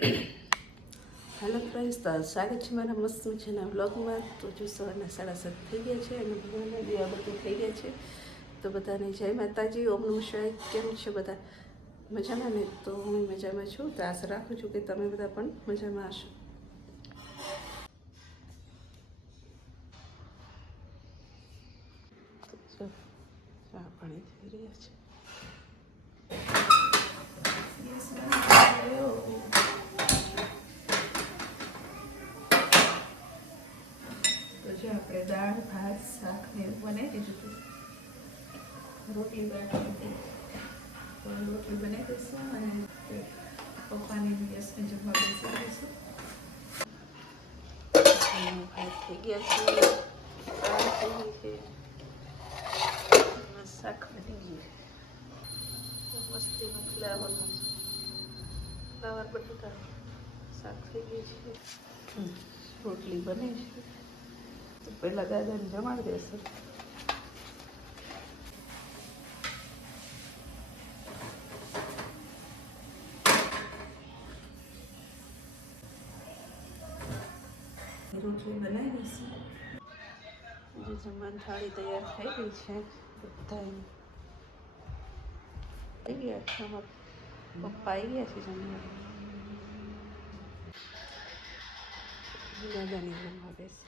Hello friends, તો સ્વાગત છે મારા મસ્ત મજાના વ્લોગમાં. તો જો સવારના 7:30 થઈ ગયા છે અને ભગવાનના દીવાબત્તી થઈ ગયા છે. તો બધાને જય માતાજી, ઓમ નમઃ શિવાય. કેમ છે બધા? મજામાં ને? તો હું મજામાં છું. તો આશા રાખું છું કે તમે બધા પણ મજામાં હશો. તો ચા પાણી થઈ રહ્યા છે. આપણે દાળ ભાત શાક ને એવું બનાવી દીધું હતું. રોટલી બનાવી દઈશું અને પપ્પાની ગેસને જમવા બેસી દઈશું. ભાત થઈ ગયા છે, દાળ થઈ ગઈ છે, શાક બની ગયું. મસ્તીનું ફ્લાવર બટાકા શાક થઈ ગયું છે. રોટલી બને છે. તો પહેલાં દાદાને જમાડી દેશે. રોટલી બનાવી દઈશું. જે જમવાની થાળી તૈયાર થઈ ગઈ છે. બધાને આવી ગયા છે. પપ્પા આવી ગયા છે જમવા. દાદાને જમવા બેસે.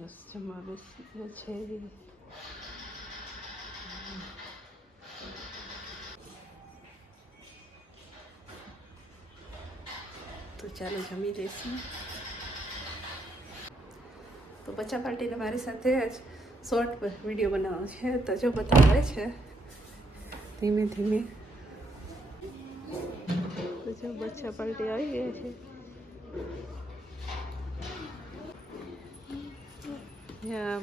બસ જમવા બેસી ગયો છે. તો ચાલો જમી લઈશું. તો બચ્ચા પાર્ટીને મારી સાથે જ શોર્ટ વિડીયો બનાવવાનો છે. તો જો બતાવે છે ધીમે ધીમે. તો જો બચ્ચા પાર્ટી આવી ગયા છે.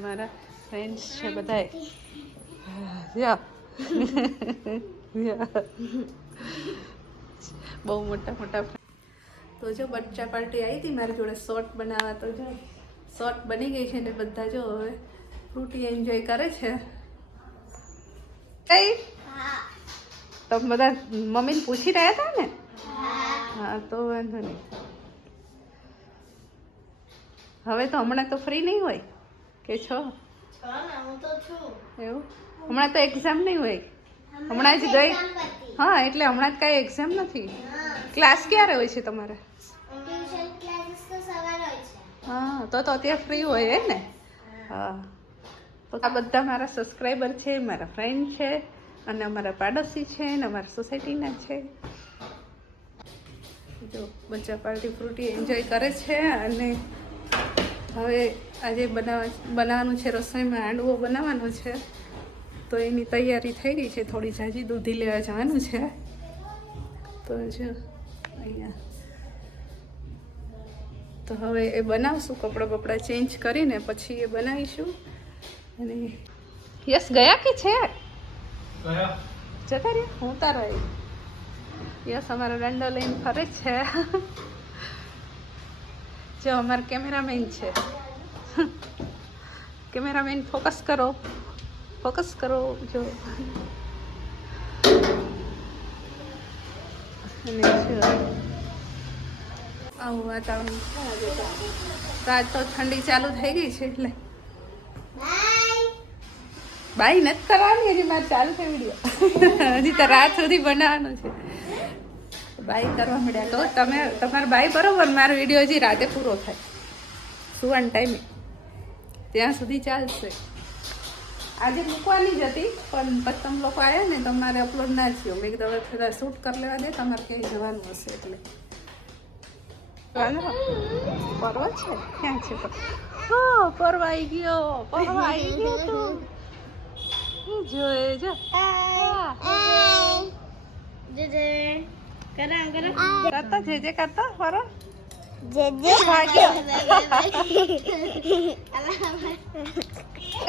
મારા ફ્રેન્ડ્સ છે બધાએ. બહુ મોટા. તો જો બચ્ચા પાર્ટી આવી હતી મારી જોડે શોર્ટ બનાવવા. તો જો શોર્ટ બની ગઈ છે ને બધા જો હવે ફ્રૂટી એન્જોય કરે છે. તો બધા મમ્મીને પૂછી રહ્યા હતા ને? હા, તો વાંધો નહીં. હવે તો હમણાં તો ફ્રી નહીં હોય કે છો? એવું? હમણાં તો એક્ઝામ નહીં હોય. હમણાં જ ગઈ. હા, એટલે હમણાં જ કાંઈ એક્ઝામ નથી. ક્લાસ ક્યારે હોય છે તમારે? હા, તો અત્યારે ફ્રી હોય હે ને? હા. તો આ બધા મારા સબસ્ક્રાઈબર છે, મારા ફ્રેન્ડ છે અને અમારા પાડોશી છે અને અમારા સોસાયટીના છે. જો બચ્ચા પાર્ટી ફ્રૂટી એન્જોય કરે છે. અને હવે આજે બનાવવાનું છે, રસોઈમાં હાંડવો બનાવવાનો છે. તો એની તૈયારી થઈ રહી છે. થોડી ઝાઝી દૂધી લેવા જવાનું છે. તો જો અહીંયા તો હવે એ બનાવશું. કપડાં ચેન્જ કરીને પછી એ બનાવીશું. અને યસ ગયા કે છે? જતા રહ્યા? હું તારો યસ અમારો દંડો લઈને ફરે છે. જો અમારો કેમેરામેન છે. કેમેરામેન ફોકસ કરો. જો અને આવું વાતાવરણ છે આજે. તો આજ તો ઠંડી ચાલુ થઈ ગઈ છે એટલે બાઈ નથી કરવાની. હજી મારે ચાલુ છે વિડીયો. હજી તો રાત સુધી બનાવવાનું છે. બાઈ કરવા મળ્યા તો તમારા બાઈ બરોબર. મારો વિડીયો હજી રાતે પૂરો થાય સુવાના ટાઈમે, ત્યાં સુધી ચાલશે. આજે મૂકવાની જ હતી પણ પછી તમે લોકો આવ્યા ને તમારે અપલોડ ના થયો. મેં કીધું હવે થોડા શૂટ કરી લેવા દે. તમારે ક્યાંય જવાનું હશે એટલે. પરવા છે? ક્યાં છે? પરવાઈ ગયો તું. જોયે જો કરતા જે કરતા ફરો ભાગ્યો.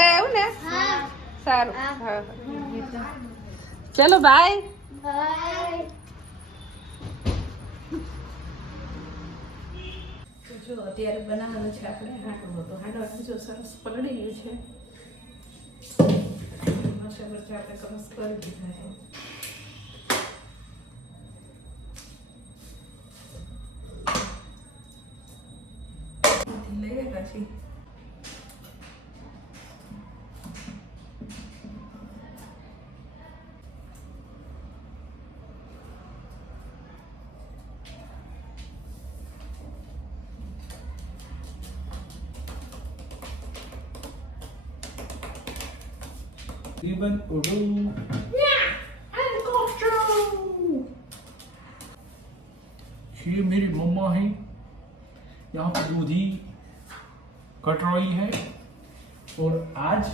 એવું ને? સારું. ચલો બાય. જો અત્યારે બનાવવાનું છે આપણે હાંડવો. તો હાંડવાનું જો સરસ પલળી ગયું છે. મરચાં આપણે ક્રશ કરી દીધા છે. પછી. रिबन उड़ो ये मेरी मम्मा है यहाँ पर दूधी कट रही है और आज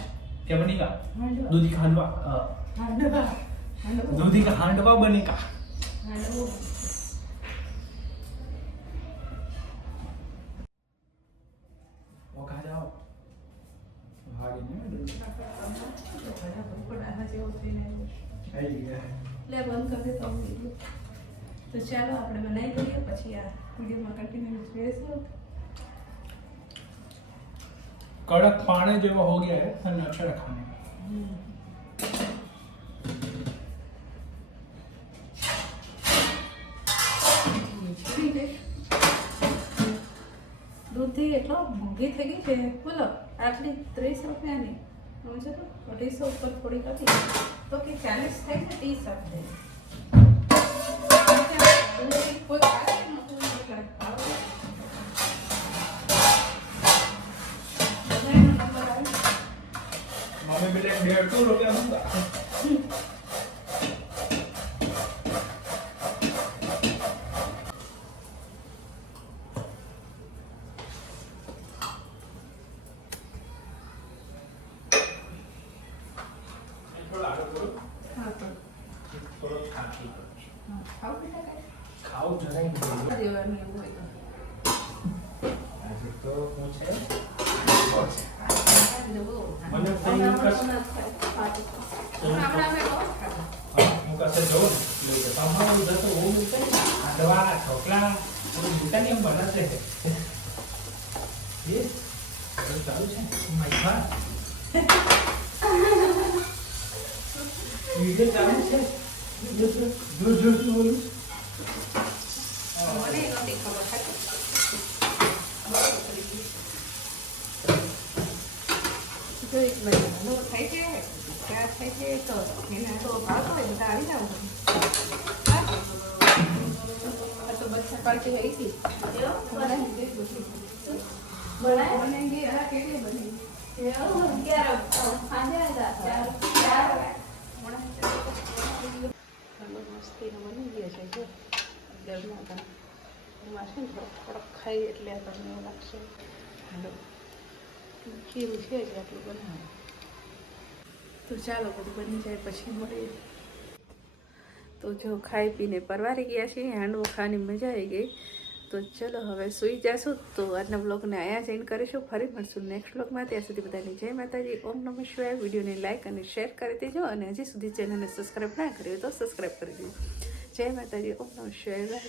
क्या बनेगा दूधी का हलवा दूधी का हांडवा बनेगा वो खा जाओ भागे नहीं લે બંધ કરી દે તો વિડીયો. તો ચાલો આપણે બનાવી લઈએ પછી આ વિડીયોમાં કન્ટિન્યુ જોઈશું. कड़क पानी जो हो गया है ठंडा अच्छा खाने દૂધી એટલો મોંઘી થઈ ગઈ છે બોલો આટલી 30 રૂપિયાની સમજો તો 250 ઉપર થોડી હતી તો કે 40 થાય છે 30 આપે કોઈ ખાસ નહોતું એટલે मम्मी बेटे 150 रुपया दूंगा खाओ जरा દેવાનું એવું હોય તો तो पूछे મને फोन कर मुका से जो लोग संभाल उधर तो वो मिलते हैं हांडवा ठोकला और दुकान हम बनाते हैं ये चालू है माय गॉड वीडियो चालू है जो जो बोलूं મને નહોતી ખબર હતી જો એક મહિનો થાય છે ક્યાં થાય છે તો એના તો ભાગ હોય બધા આવી જાવ આ તો બચ્ચા પાર્ટી આવી હતી બનાવી દે બધી બનાવી ગઈ આ કેટલી બની મસ્તીનો બની ગયો છે જો ગરમા છે ને થોડોક ખાઈ એટલે તમને એવું લાગશે હાલો ખીરું છે જ આટલું બનાવે તો ચાલો બધું બની જાય પછી મળીએ તો જો ખાઈ પીને પરવારી ગયા છીએ હાંડવો ખાવાની મજા આવી ગઈ તો ચલો હવે સૂઈ જશું તો આજના બ્લોગને અહીંયા જ એન્ડ કરીશું ફરી મળશું નેક્સ્ટ બ્લોગમાં ત્યાં સુધી બધાની જય માતાજી ઓમ નમઃ શિવાય વિડીયોને લાઇક અને શેર કરી દેજો અને હજી સુધી ચેનલને સબસ્ક્રાઈબ ના કરી હોય તો સબસ્ક્રાઈબ કરી દેજો જય માતાજી ઓમ નમઃ શિવાય.